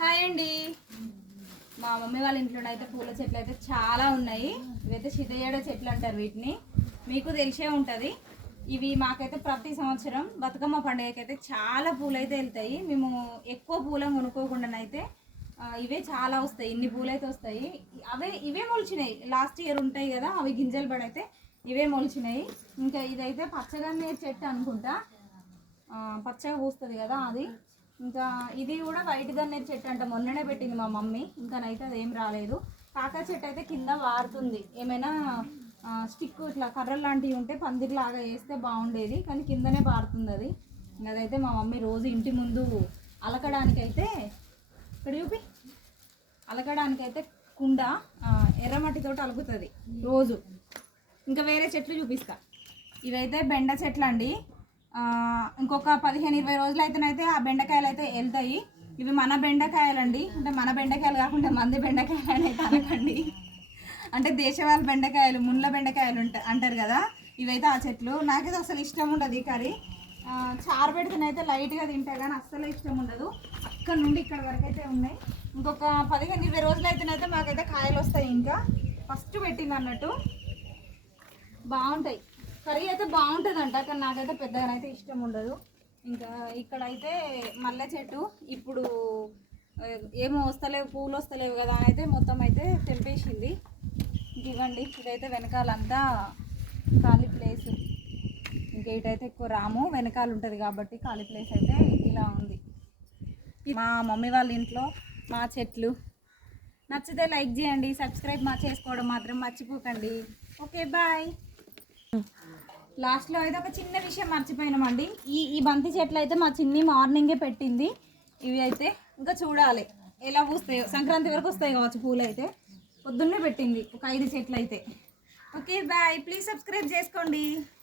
Hi అండి. మా mummy వాళ్ళ ఇంట్లో అయితే పూల చెట్లు అయితే చాలా ఉన్నాయి. ఇవైతే శితయ్యడ చెట్లు అంటారు వీటిని. మీకు తెలిసే ఉంటుంది. ఇవి మాకైతే ప్రతి సంవత్సరం బతుకమ్మ పండుగకి అయితే చాలా పూలు అయితే వెళ్తాయి. మేము ఎక్కువ పూలం కొనుక్కోకుండానైతే ఇవే చాలా వస్తాయి. ఇన్ని పూలైతే వస్తాయి. అవే ఇవే మొలిచినాయి. లాస్ట్ ఇయర్ ఉంటాయి కదా అవి గింజలు పడైతే ఇవే మొలిచినాయి. ఇంకా ఇదైతే పచ్చగన్నే చెట్టు అనుకుంటా. పచ్చగా పూస్తుంది కదా అది. ఇంకా ఇది కూడా వైట్ గన్నేరు చెట్టు అంట మొన్ననే పెట్టింది మా మమ్మీ. ఇంకానైతే అదేం రాలేదు. కాకా చెట్టు అయితే కింద వారుతుంది. ఏమైనా స్టిక్ ఇట్లా కర్రలు లాంటివి ఉంటే పందిరిలాగా వేస్తే బాగుండేది కానీ కిందనే పారుతుంది అది. అదైతే మా మమ్మీ రోజు ఇంటి ముందు అలకడానికైతే ఇక్కడ చూపి. అలకడానికైతే కుండ ఆ, ఎర్రమట్టితోటి అలుకుతుంది రోజు. ఇంకా వేరే చెట్లు చూపిస్తా. ఇవైతే బెండ చెట్లు అండి ఇంకొక పదిహేను ఇరవై రోజులు అయితేనైతే ఆ బెండకాయలు అయితే వెళ్తాయి ఇవి మన బెండకాయలు అండి అంటే మన బెండకాయలు కాకుండా మంది బెండకాయలు అని అయితే అనకండి. అంటే దేశవాళ బెండకాయలు ముళ్ళ బెండకాయలు ఉంటా అంటారు కదా ఇవైతే ఆ చెట్లు. నాకైతే అసలు ఇష్టం ఉండదు ఈ కర్రీ. చారు పెడితేనైతే లైట్గా తింటా కానీ అస్సలు ఇష్టం ఉండదు. అక్కడ నుండి ఇక్కడ వరకు అయితే ఉన్నాయి. ఇంకొక పదిహేను ఇరవై రోజులు అయితేనైతే మాకైతే కాయలు వస్తాయి ఇంకా. ఫస్ట్ పెట్టింది అన్నట్టు. బాగుంటాయి. కర్రీ అయితే బాగుంటుందంట కానీ నాకైతే పెద్దగా అయితే ఇష్టం ఉండదు. ఇంకా ఇక్కడైతే మల్లె చెట్టు ఇప్పుడు ఏమో వస్తలేవు పూలు వస్తలేవు కదా అని అయితే మొత్తం అయితే తెంపేసింది. ఇవ్వండి ఇదైతే వెనకాలంతా ఖాళీ ప్లేస్. ఇంకా ఇటైతే ఎక్కువ రాము వెనకాల ఉంటుంది కాబట్టి ఖాళీ ప్లేస్ అయితే ఇలా ఉంది. మా మమ్మీ వాళ్ళ ఇంట్లో మా చెట్లు. నచ్చితే లైక్ చేయండి సబ్స్క్రైబ్ మా చేసుకోవడం మాత్రం మర్చిపోకండి. Okay bye. లాస్ట్లో అయితే ఒక చిన్న విషయం మర్చిపోయినామండి. ఈ ఈ బంతి చెట్లు అయితే మా చిన్ని మార్నింగే పెట్టింది. ఇవి అయితే ఇంకా చూడాలి. ఎలా పూస్తాయో సంక్రాంతి వరకు వస్తాయి కావచ్చు పూలు అయితే. పొద్దున్నే పెట్టింది ఒక ఐదు చెట్లు అయితే. Okay bye. ప్లీజ్ సబ్స్క్రైబ్ చేసుకోండి.